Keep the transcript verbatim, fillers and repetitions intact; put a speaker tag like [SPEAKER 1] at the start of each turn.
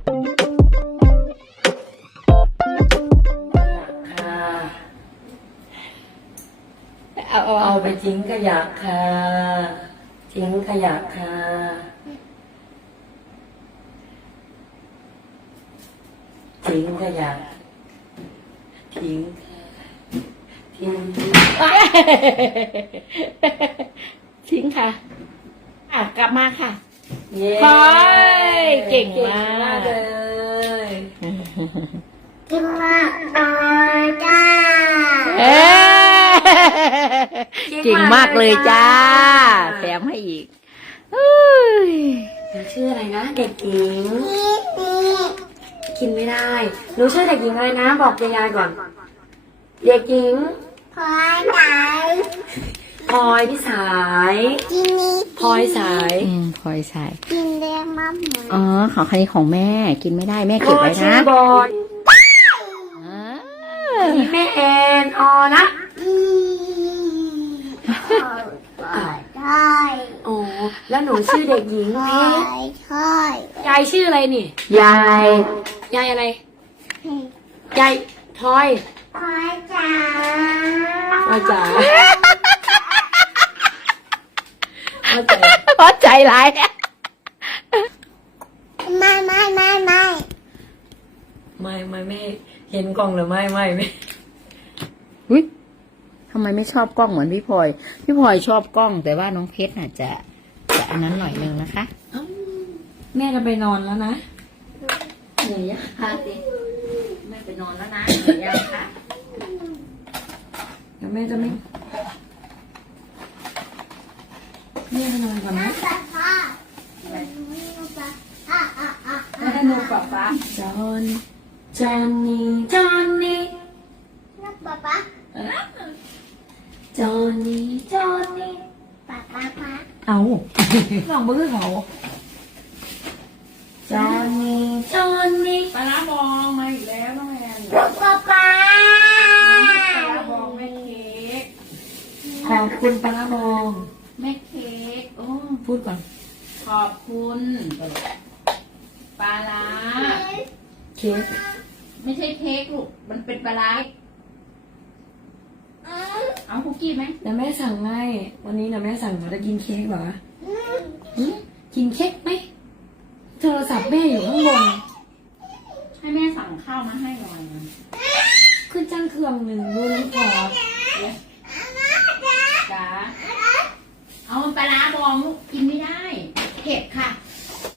[SPEAKER 1] เอาเอา
[SPEAKER 2] เอาไปทิ้งขยะค่ะทิ้งขยะค่ะทิ้งขยะทิ้งทิ้ง
[SPEAKER 1] ทิ้งค่ะอ่ะกลับมาค่ะ
[SPEAKER 2] เย้
[SPEAKER 1] พลอยเก่งมาก
[SPEAKER 2] เลย
[SPEAKER 3] กินมากเลยจ้า
[SPEAKER 1] เอ้เก่งมากเลยจ้าแถมให้อีกอุ้ย
[SPEAKER 2] หนูชื่ออะไรนะเด็กหญิง
[SPEAKER 3] นี่นี่
[SPEAKER 2] กินไม่ได้หนูชื่อเด็กหญิงอะไรนะบอกยายๆก่อน เด็กหญิง
[SPEAKER 3] พอไหน
[SPEAKER 2] พลอยพิสาย
[SPEAKER 3] กินนี่
[SPEAKER 2] พลอยสาย
[SPEAKER 1] อืมพลอยใส่
[SPEAKER 3] กินเรียกมาหมู
[SPEAKER 1] อ๋อของคันนี้ของแม่กินไม่ได้แม่เก็บไว้
[SPEAKER 2] ชื่
[SPEAKER 1] นะ
[SPEAKER 2] อบอย
[SPEAKER 1] อ่า
[SPEAKER 2] นี่แม่แอนออนะ
[SPEAKER 3] อืมได้
[SPEAKER 2] โอ้แล้วหนูชื่อเด็กหญิง
[SPEAKER 3] ใช่
[SPEAKER 2] นี่
[SPEAKER 3] ใช่
[SPEAKER 2] ยายชื่ออะไรนี่
[SPEAKER 1] ยาย
[SPEAKER 2] ยายอะไรยายพลอย
[SPEAKER 3] พอจ๋า
[SPEAKER 2] พลอยจ๋าพลอยจ๋า
[SPEAKER 1] เพราะใจร้าย
[SPEAKER 3] ไม่ไม่ไม่ไม่
[SPEAKER 2] ไม่ไม่ไม่เห็นกล่องหรือไม่ไม่ไม่
[SPEAKER 1] อุ้ยทำไมไม่ชอบกล้องเหมือนพี่พลอยพี่พลอยชอบกล้องแต่ว่าน้องเพชรน่ะจะจะอันนั้นหน่อยนึงนะคะ
[SPEAKER 2] แม่จะไปนอนแล้วนะ
[SPEAKER 1] เหนื่อยยังคะสิแม่ไปนอนแล้วนะเหนื่อยยังคะ
[SPEAKER 2] เดี๋ยวแม่จะไม่แม่ไปนอนก่อนนะ
[SPEAKER 3] ป๊าป๊าไม่รู้ป๊าอ่ะอ่ะอ่ะ
[SPEAKER 1] แม่หนูป๊าป๊า
[SPEAKER 2] จอนจอนนี่จอนนี่
[SPEAKER 3] นักป๊าป๊า
[SPEAKER 2] จอนนี่จอนนี่
[SPEAKER 3] ป๊าป๊าป๊า
[SPEAKER 2] เอาลองเบื่อเขาจอนนี่จอนนี่
[SPEAKER 1] ปลาร้าบองมาอีกแล้วน้องแอน
[SPEAKER 3] ป๊าป๊าป๊า
[SPEAKER 1] ปลาร้าบองแม่เค้ก
[SPEAKER 2] ขอบคุณปลาร้าบอง
[SPEAKER 1] แม่เค้กโอ้
[SPEAKER 2] พูดก่อน
[SPEAKER 1] ขอบคุณปลาร้า
[SPEAKER 2] เค้ก
[SPEAKER 1] ไม่ใช่เค้กลูกมันเป็นปลาร้าเอาคุกกี้ไหม
[SPEAKER 2] เดี๋ยวแม่สั่งให้วันนี้เดี๋ยวแม่สั่งหนูจะกินเค้กเหรอหึกินเค้กไหมโทรศัพท์แม่อยู่ข้างบน
[SPEAKER 1] ให้แม่สั่งข้าวมาให้หน่อย
[SPEAKER 2] ขึ้นจ้างเครื่องหนึ่งดูน้ำพอด
[SPEAKER 1] จ๋าเอาปลาร้าบองลูกกิน